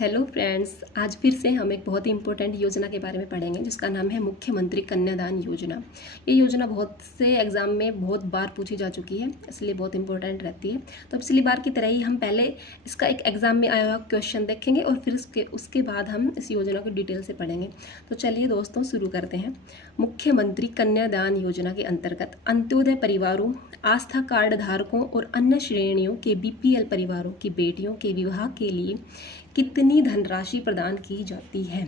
Hello friends, आज फिर से हम एक बहुत ही इम्पोर्टेंट योजना के बारे में पढ़ेंगे जिसका नाम है मुख्यमंत्री कन्यादान योजना। ये योजना बहुत से एग्जाम में बहुत बार पूछी जा चुकी है, इसलिए बहुत इंपॉर्टेंट रहती है। तो पिछली बार की तरह ही हम पहले इसका एक एग्जाम में आया हुआ क्वेश्चन देखेंगे और फिर उसके बाद हम इस योजना को डिटेल से पढ़ेंगे। तो चलिए दोस्तों शुरू करते हैं। मुख्यमंत्री कन्यादान योजना के अंतर्गत अंत्योदय परिवारों, आस्था कार्ड धारकों और अन्य श्रेणियों के BPL परिवारों की बेटियों के विवाह के लिए कितनी धनराशि प्रदान की जाती है।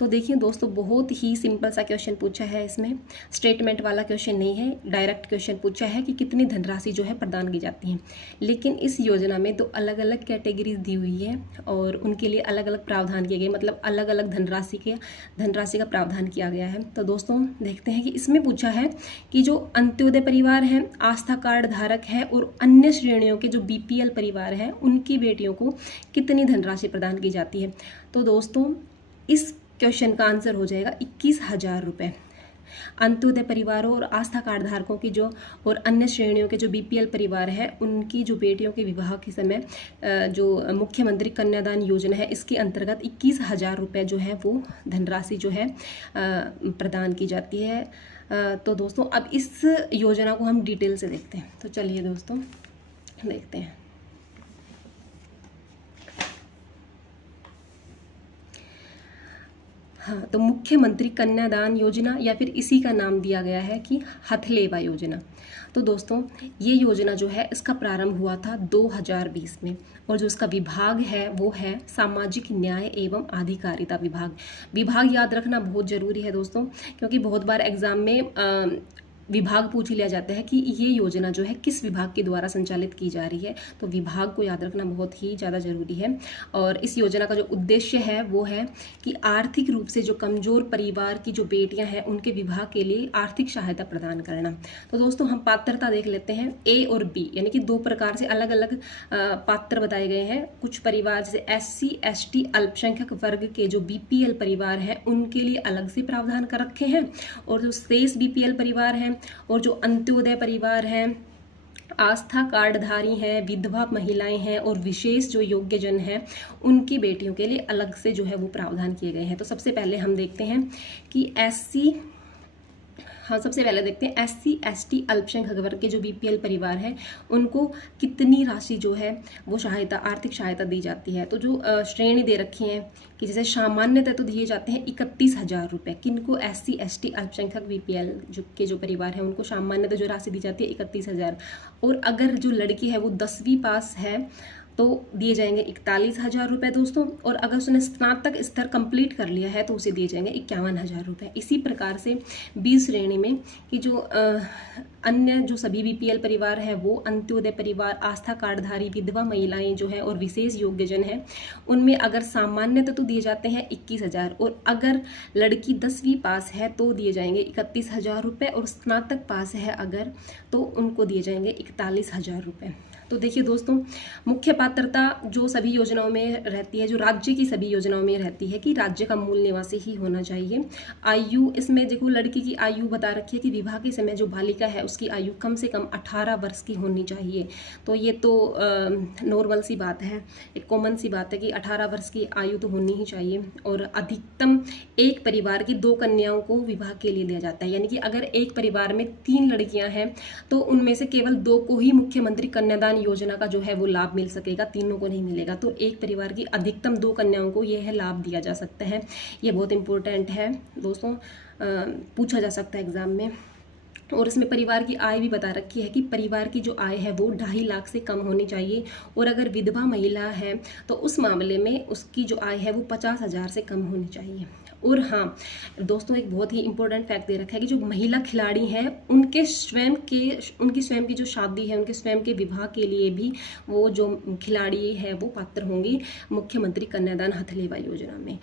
तो देखिए दोस्तों, बहुत ही सिंपल सा क्वेश्चन पूछा है। इसमें स्टेटमेंट वाला क्वेश्चन नहीं है, डायरेक्ट क्वेश्चन पूछा है कि कितनी धनराशि जो है प्रदान की जाती है। लेकिन इस योजना में दो अलग अलग कैटेगरीज दी हुई है और उनके लिए अलग अलग प्रावधान किए गए, मतलब अलग अलग धनराशि का प्रावधान किया गया है। तो दोस्तों देखते हैं कि इसमें पूछा है कि जो अंत्योदय परिवार हैं, आस्था कार्ड धारक हैं और अन्य श्रेणियों के जो BPL परिवार हैं, उनकी बेटियों को कितनी धनराशि प्रदान की जाती है। तो दोस्तों इस क्वेश्चन का आंसर हो जाएगा 21,000 रुपये। अंत्योदय परिवारों और आस्था कार्ड धारकों की जो और अन्य श्रेणियों के जो BPL परिवार हैं, उनकी जो बेटियों के विवाह के समय जो मुख्यमंत्री कन्यादान योजना है, इसके अंतर्गत 21,000 रुपये जो है वो धनराशि जो है प्रदान की जाती है। तो दोस्तों अब इस योजना को हम डिटेल से देखते हैं। तो चलिए दोस्तों देखते हैं। हाँ, तो मुख्यमंत्री कन्यादान योजना या फिर इसी का नाम दिया गया है कि हथलेवा योजना। तो दोस्तों ये योजना जो है इसका प्रारंभ हुआ था 2020 में और जो इसका विभाग है वो है सामाजिक न्याय एवं अधिकारिता विभाग। विभाग याद रखना बहुत ज़रूरी है दोस्तों, क्योंकि बहुत बार एग्जाम में विभाग पूछ लिया जाता है कि ये योजना जो है किस विभाग के द्वारा संचालित की जा रही है। तो विभाग को याद रखना बहुत ही ज़्यादा ज़रूरी है। और इस योजना का जो उद्देश्य है वो है कि आर्थिक रूप से जो कमज़ोर परिवार की जो बेटियां हैं उनके विवाह के लिए आर्थिक सहायता प्रदान करना। तो दोस्तों हम पात्रता देख लेते हैं। A और B यानी कि दो प्रकार से अलग अलग पात्र बताए गए हैं। कुछ परिवार जैसे SC ST अल्पसंख्यक वर्ग के जो BPL परिवार हैं उनके लिए अलग से प्रावधान कर रखे हैं, और जो शेष BPL परिवार हैं और जो अंत्योदय परिवार हैं, आस्था कार्डधारी हैं, विधवा महिलाएं हैं और विशेष जो योग्यजन हैं, उनकी बेटियों के लिए अलग से जो है वो प्रावधान किए गए हैं। तो सबसे पहले हम देखते हैं कि सबसे पहले देखते हैं SC ST अल्पसंख्यक वर्ग के जो BPL परिवार हैं उनको कितनी राशि जो है वो आर्थिक सहायता दी जाती है। तो जो श्रेणी दे रखी है कि जैसे सामान्यतः तो दिए जाते हैं 31,000 रुपये। किनको? SC ST अल्पसंख्यक BPL जो परिवार हैं उनको सामान्यतः जो राशि दी जाती है 31,000। और अगर जो लड़की है वो 10वीं पास है तो दिए जाएंगे 41,000 रुपये दोस्तों। और अगर उसने स्नातक स्तर कंप्लीट कर लिया है तो उसे दिए जाएंगे 51,000 रुपये। इसी प्रकार से 20 श्रेणी में कि जो अन्य जो सभी BPL परिवार है वो अंत्योदय परिवार, आस्था कार्डधारी, विधवा महिलाएं जो है और विशेष योग्यजन है, उनमें अगर सामान्यतः तो दिए जाते हैं 21,000 और अगर लड़की 10वीं पास है तो दिए जाएंगे 31,000 रुपये और स्नातक पास है अगर तो उनको दिए जाएंगे 41,000 रुपये। तो देखिए दोस्तों, मुख्य पात्रता जो सभी योजनाओं में रहती है, जो राज्य की सभी योजनाओं में रहती है कि राज्य का मूल निवासी ही होना चाहिए। आयु, इसमें देखो लड़की की आयु बता रखी है कि विवाह के समय जो बालिका है उसकी आयु कम से कम 18 वर्ष की होनी चाहिए। तो ये तो नॉर्मल सी बात है, एक कॉमन सी बात है कि 18 वर्ष की आयु तो होनी ही चाहिए। और अधिकतम एक परिवार की 2 कन्याओं को विवाह के लिए दिया जाता है, यानी कि अगर एक परिवार में 3 लड़कियां हैं तो उनमें से केवल 2 को ही मुख्यमंत्री कन्यादान योजना का जो है वो लाभ मिल सकेगा, तीनों को नहीं मिलेगा। तो एक परिवार की अधिकतम 2 कन्याओं को यह है लाभ दिया जा सकता है। ये बहुत इंपॉर्टेंट है दोस्तों, पूछा जा सकता है एग्जाम में। और इसमें परिवार की आय भी बता रखी है कि परिवार की जो आय है वो 2.5 लाख से कम होनी चाहिए। और अगर विधवा महिला है तो उस मामले में उसकी जो आय है वो 50,000 से कम होनी चाहिए। और हाँ दोस्तों, एक बहुत ही इंपॉर्टेंट फैक्ट दे रखा है कि जो महिला खिलाड़ी हैं उनकी स्वयं की जो शादी है, उनके स्वयं के विवाह के लिए भी वो जो खिलाड़ी है वो पात्र होंगी मुख्यमंत्री कन्यादान हथलेवा योजना में।